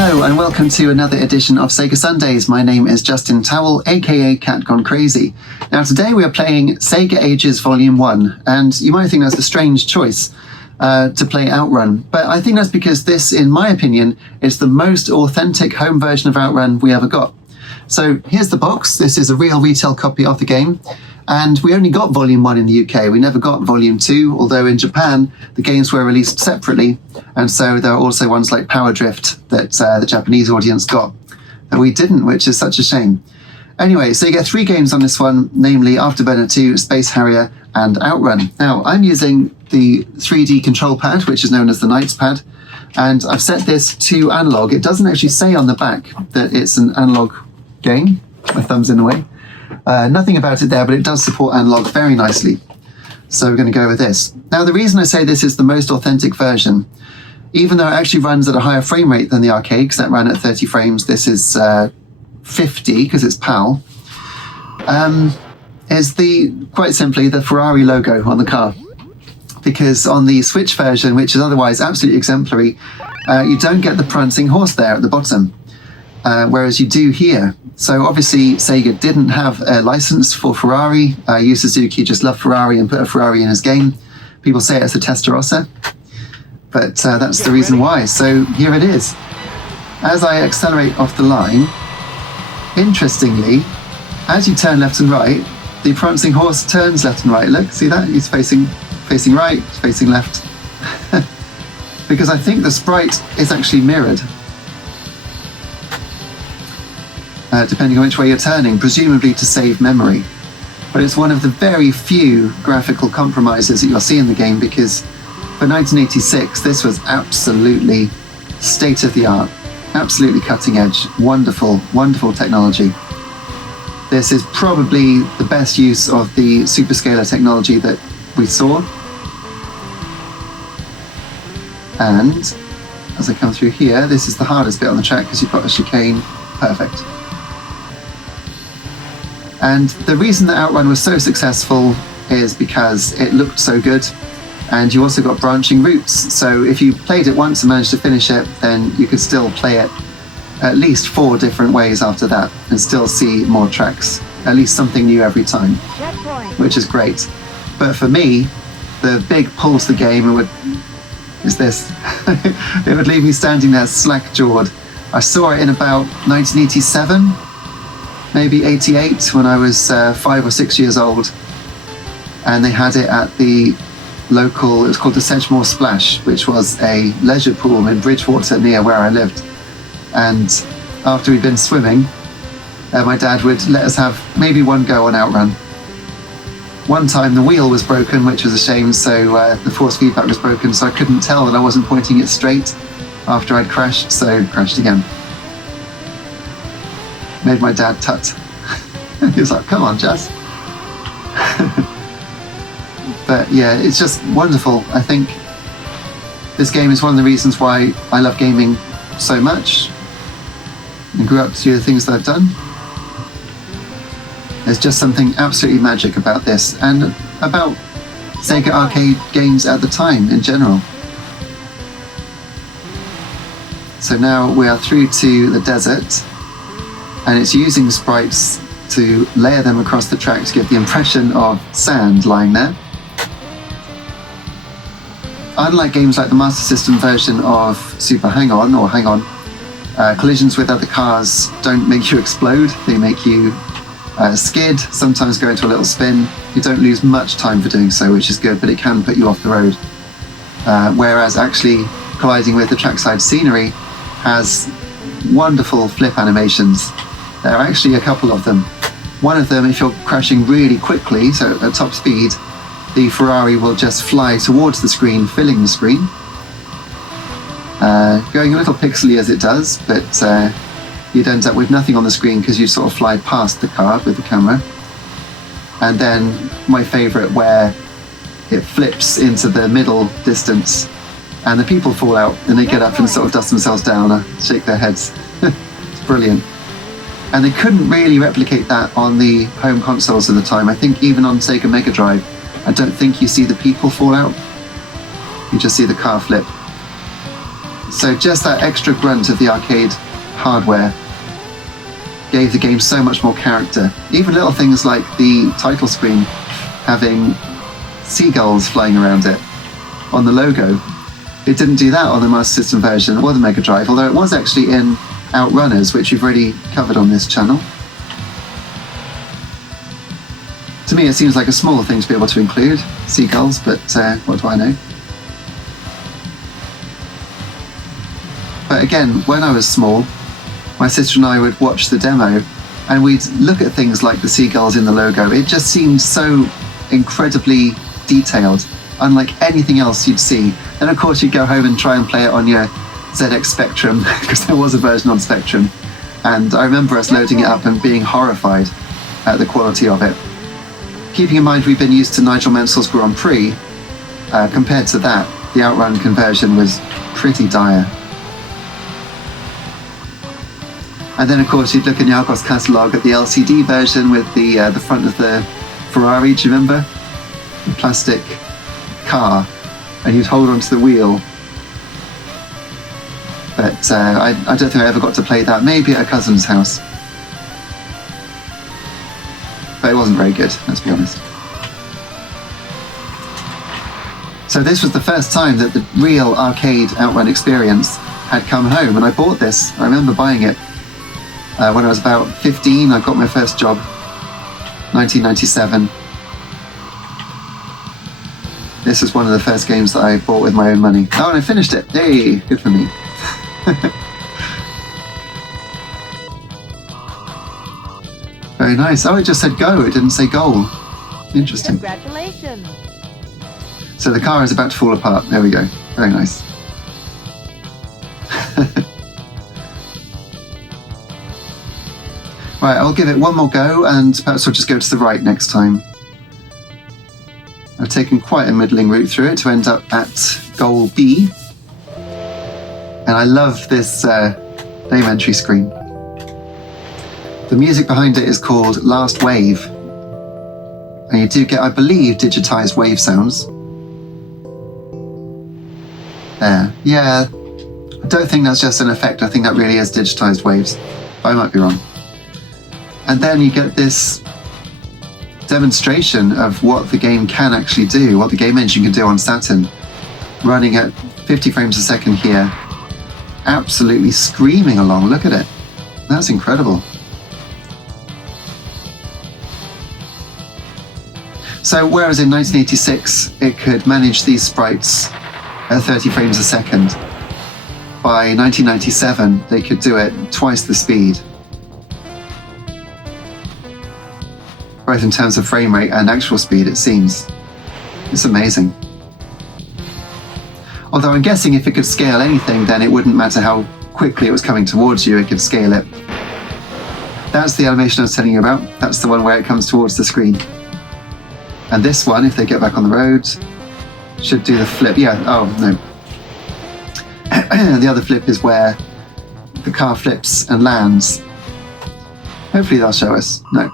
Hello and welcome to another edition of Sega Sundays. My name is Justin Towell, aka Cat Gone Crazy. Now today we are playing Sega Ages Volume 1, and you might think that's a strange choice to play OutRun, but I think that's because this, in my opinion, is the most authentic home version of OutRun we ever got. So here's the box. This is a real retail copy of the game, and we only got Volume 1 in the UK. We never got Volume 2, although in Japan the games were released separately, and so there are also ones like Power Drift that the Japanese audience got that we didn't, which is such a shame. Anyway, so you get 3 games on this one, namely Afterburner 2, Space Harrier, and OutRun. Now, I'm using the 3D control pad, which is known as the Knight's pad, and I've set this to analog. It doesn't actually say on the back that it's an analog game. My thumb's in the way. Nothing about it there, but it does support analog very nicely. So we're going to go with this. Now, the reason I say this is the most authentic version, even though it actually runs at a higher frame rate than the arcade, because that ran at 30 frames, this is 50 because it's PAL, is quite simply the Ferrari logo on the car. Because on the Switch version, which is otherwise absolutely exemplary, you don't get the prancing horse there at the bottom, whereas you do here. So obviously Sega didn't have a license for Ferrari. Yu Suzuki just loved Ferrari and put a Ferrari in his game. People say it's a Testarossa, but that's the reason why. So here it is. As I accelerate off the line, interestingly, as you turn left and right, the prancing horse turns left and right. Look, see that? He's facing right, facing left. Because I think the sprite is actually mirrored, depending on which way you're turning, presumably to save memory. But it's one of the very few graphical compromises that you'll see in the game, because for 1986, this was absolutely state-of-the-art, absolutely cutting-edge, wonderful, wonderful technology. This is probably the best use of the superscalar technology that we saw. And as I come through here, this is the hardest bit on the track because you've got a chicane. Perfect. And the reason that OutRun was so successful is because it looked so good, and you also got branching routes. So if you played it once and managed to finish it, then you could still play it at least 4 different ways after that and still see more tracks, at least something new every time, which is great. But for me, the big pull to the game is this. It would leave me standing there slack-jawed. I saw it in about 1987, maybe 88, when I was 5 or 6 years old, and they had it at the local, it was called the Sedgemoor Splash, which was a leisure pool in Bridgewater near where I lived. And after we'd been swimming, my dad would let us have maybe one go on OutRun. One time the wheel was broken, which was a shame, so the force feedback was broken, so I couldn't tell that I wasn't pointing it straight after I'd crashed, so crashed again. Made my dad tut. He was like, come on, Jess. But yeah, it's just wonderful. I think this game is one of the reasons why I love gaming so much and grew up to do the things that I've done. There's just something absolutely magic about this, and about Sega arcade games at the time in general. So now we are through to the desert, and it's using sprites to layer them across the track to give the impression of sand lying there. Unlike games like the Master System version of Super Hang-On or Hang-On, collisions with other cars don't make you explode, they make you skid, sometimes go into a little spin. You don't lose much time for doing so, which is good, but it can put you off the road. Whereas actually colliding with the trackside scenery has wonderful flip animations. There are actually a couple of them. One of them, if you're crashing really quickly, so at top speed, the Ferrari will just fly towards the screen, filling the screen. Going a little pixely as it does, but you'd end up with nothing on the screen because you sort of fly past the car with the camera. And then my favourite, where it flips into the middle distance and the people fall out and they get up and sort of dust themselves down or shake their heads. It's brilliant. And they couldn't really replicate that on the home consoles at the time. I think even on Sega Mega Drive, I don't think you see the people fall out. You just see the car flip. So just that extra grunt of the arcade hardware gave the game so much more character. Even little things like the title screen having seagulls flying around it on the logo. It didn't do that on the Master System version or the Mega Drive, although it was actually in OutRunners, which we've already covered on this channel. To me, it seems like a small thing to be able to include, seagulls, but what do I know? But again, when I was small, my sister and I would watch the demo and we'd look at things like the seagulls in the logo. It just seemed so incredibly detailed, unlike anything else you'd see. And of course you'd go home and try and play it on your ZX Spectrum, because there was a version on Spectrum. And I remember us loading it up and being horrified at the quality of it. Keeping in mind we've been used to Nigel Mansell's Grand Prix, compared to that, the OutRun conversion was pretty dire. And then of course you'd look in the Argos catalogue at the LCD version with the front of the Ferrari, do you remember? The plastic car, and you'd hold onto the wheel. But I don't think I ever got to play that, maybe at a cousin's house. But it wasn't very good, let's be honest. So this was the first time that the real arcade OutRun experience had come home, and I bought this. I remember buying it when I was about 15. I got my first job, 1997. This is one of the first games that I bought with my own money. Oh, and I finished it. Hey, good for me. Very nice. Oh, it just said go. It didn't say goal. Interesting. Congratulations. So the car is about to fall apart. There we go. Very nice. Right, I'll give it one more go, and perhaps we'll just go to the right next time. I've taken quite a middling route through it to end up at goal B. And I love this name entry screen. The music behind it is called Last Wave. And you do get, I believe, digitized wave sounds. There. Yeah, I don't think that's just an effect. I think that really is digitized waves. But I might be wrong. And then you get this demonstration of what the game can actually do, what the game engine can do on Saturn, running at 50 frames a second here, absolutely screaming along. Look at it. That's incredible. So whereas in 1986 it could manage these sprites at 30 frames a second, by 1997 they could do it twice the speed, both in terms of frame rate and actual speed, it seems. It's amazing. Although I'm guessing if it could scale anything, then it wouldn't matter how quickly it was coming towards you, it could scale it. That's the animation I was telling you about. That's the one where it comes towards the screen. And this one, if they get back on the road, should do the flip. Yeah, oh no. The other flip is where the car flips and lands. Hopefully they'll show us. No.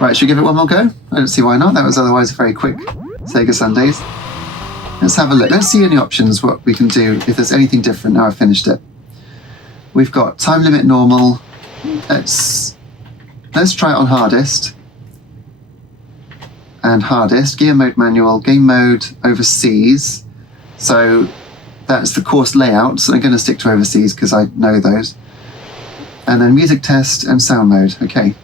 Right, should we give it one more go? I don't see why not. That was otherwise a very quick Sega Sundays. Let's have a look. Let's see in the options what we can do if there's anything different now I've finished it. We've got time limit normal. Let's try it on hardest. And hardest, gear mode manual, game mode overseas. So that's the course layout. So I'm going to stick to overseas because I know those. And then music test and sound mode. Okay.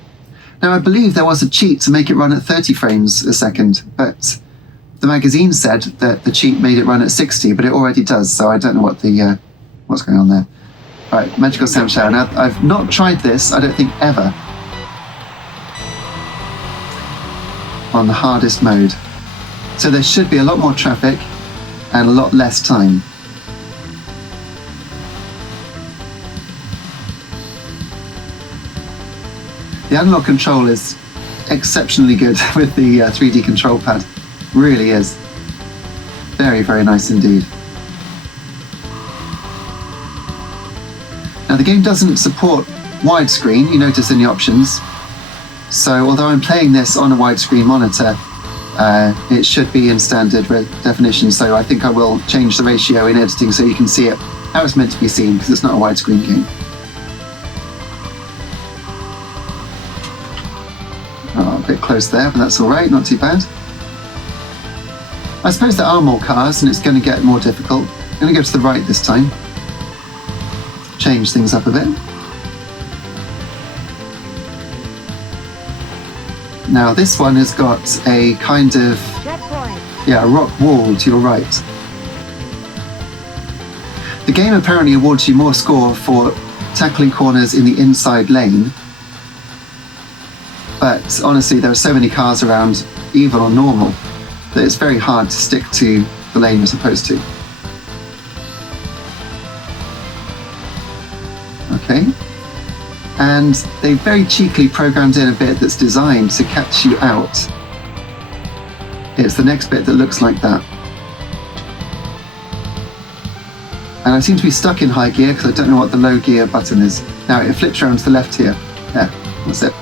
Now I believe there was a cheat to make it run at 30 frames a second, but the magazine said that the cheat made it run at 60, but it already does. So I don't know what the what's going on there. All right, magical sound shower. Now I've not tried this, I don't think ever, on the hardest mode. So there should be a lot more traffic and a lot less time. The analog control is exceptionally good with the 3D control pad. Really is. Very, very nice indeed. Now the game doesn't support widescreen, you notice in the options. So although I'm playing this on a widescreen monitor, it should be in standard definition, so I think I will change the ratio in editing so you can see it how it's meant to be seen, because it's not a widescreen game. Oh, a bit close there, but that's alright, not too bad. I suppose there are more cars and it's going to get more difficult. I'm going to go to the right this time. Change things up a bit. Now this one has got a kind of, a rock wall to your right. The game apparently awards you more score for tackling corners in the inside lane. But honestly, there are so many cars around, even on normal, that it's very hard to stick to the lane you're supposed to. Okay. And they very cheekily programmed in a bit that's designed to catch you out. It's the next bit that looks like that. And I seem to be stuck in high gear because I don't know what the low gear button is. Now it flips around to the left here. Yeah, that's it.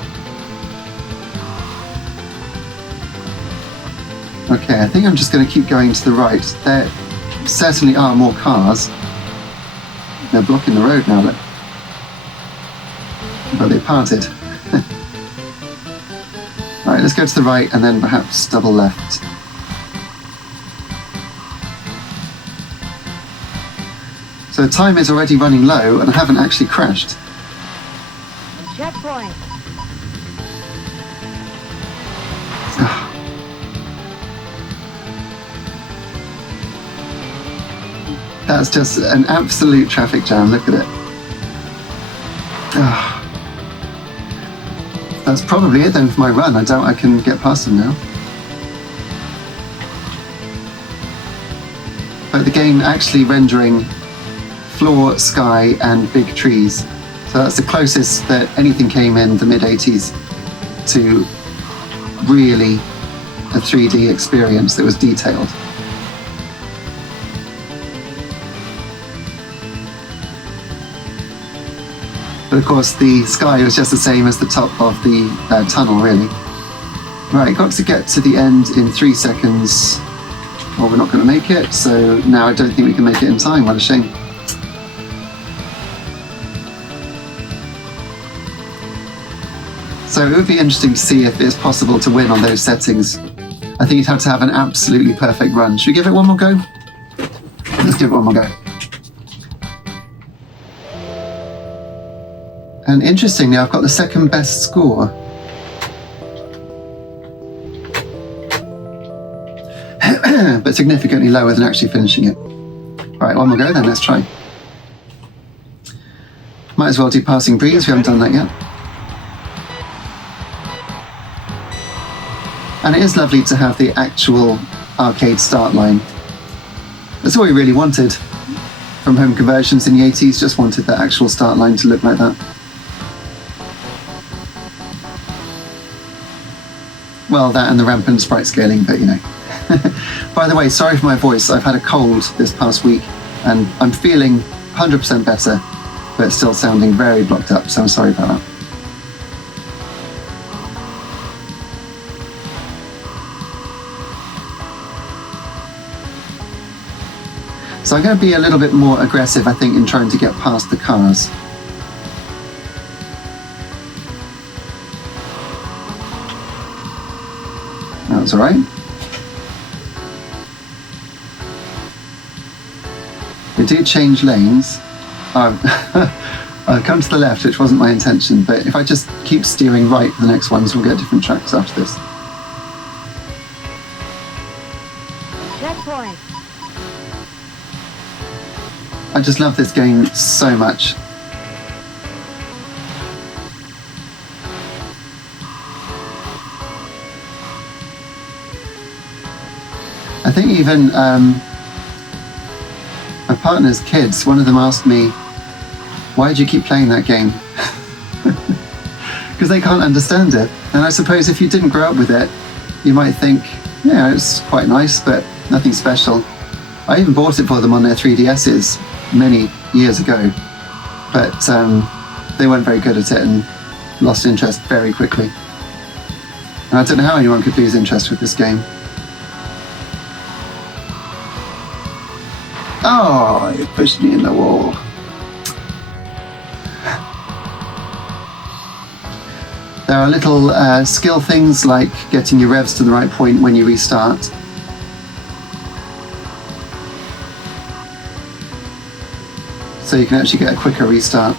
Okay, I think I'm just going to keep going to the right. There certainly are more cars. They're blocking the road now, look. But they parted. Right, let's go to the right and then perhaps double left. So time is already running low and I haven't actually crashed. Checkpoint. That's just an absolute traffic jam, look at it. That's probably it then for my run. I doubt I can get past them now. But the game actually rendering floor, sky and big trees. So that's the closest that anything came in the mid-80s to really a 3D experience that was detailed. But of course the sky was just the same as the top of the tunnel, really. Right, got to get to the end in 3 seconds. Well, we're not going to make it, so now I don't think we can make it in time. What a shame. So it would be interesting to see if it's possible to win on those settings. I think you'd have to have an absolutely perfect run. Should we give it one more go? Let's give it one more go. And interestingly, I've got the second best score. But significantly lower than actually finishing it. Right, one more go then, let's try. Might as well do Passing Breeze, we haven't done that yet. And it is lovely to have the actual arcade start line. That's all we really wanted from home conversions in the 80s, just wanted that actual start line to look like that. Well, that and the rampant sprite scaling, but you know. By the way, sorry for my voice. I've had a cold this past week and I'm feeling 100% better, but still sounding very blocked up, so I'm sorry about that. So I'm going to be a little bit more aggressive, I think, in trying to get past the cars. That's all right. We do change lanes. I'll come to the left, which wasn't my intention, but if I just keep steering right for the next ones, we'll get different tracks after this. Checkpoint. I just love this game so much. I think even my partner's kids, one of them asked me, why do you keep playing that game? Because they can't understand it. And I suppose if you didn't grow up with it, you might think, yeah, it's quite nice, but nothing special. I even bought it for them on their 3DSs many years ago, but they weren't very good at it and lost interest very quickly. And I don't know how anyone could lose interest with this game. Oh, you pushed me in the wall. There are little skill things like getting your revs to the right point when you restart. So you can actually get a quicker restart.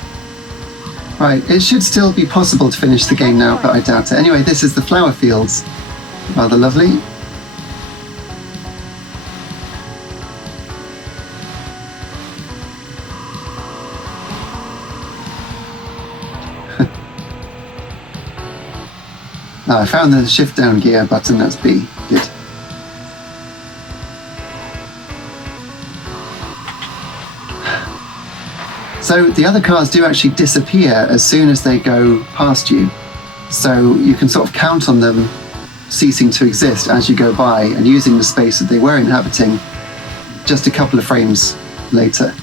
Right, it should still be possible to finish the game now, but I doubt it. Anyway, this is the flower fields. Rather lovely. I found the shift down gear button, that's B. Good. So the other cars do actually disappear as soon as they go past you. So you can sort of count on them ceasing to exist as you go by and using the space that they were inhabiting just a couple of frames later.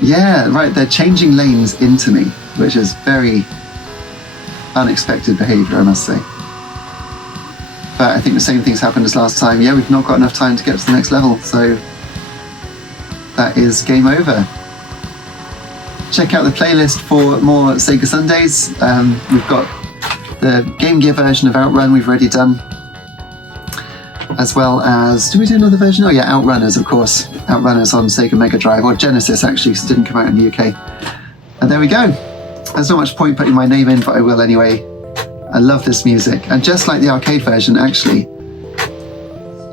Yeah, right, they're changing lanes into me, which is very unexpected behaviour, I must say. But I think the same things happened as last time. Yeah, we've not got enough time to get to the next level, so that is game over. Check out the playlist for more Sega Sundays. We've got the Game Gear version of OutRun we've already done, as well as, do we do another version? Oh yeah, OutRunners, of course. OutRunners on Sega Mega Drive, or Genesis actually, because it didn't come out in the UK. And there we go. There's not much point putting my name in, but I will anyway. I love this music. And just like the arcade version, actually,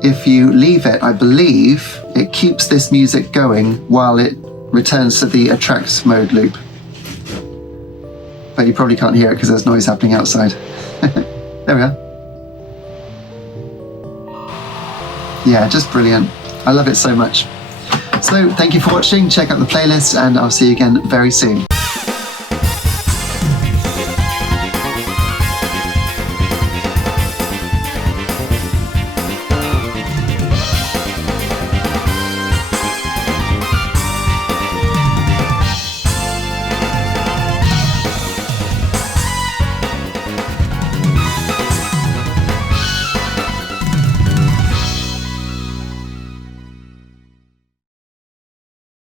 if you leave it, I believe, it keeps this music going while it returns to the attract mode loop. But you probably can't hear it because there's noise happening outside. There we are. Yeah, just brilliant. I love it so much. So thank you for watching. Check out the playlist and I'll see you again very soon.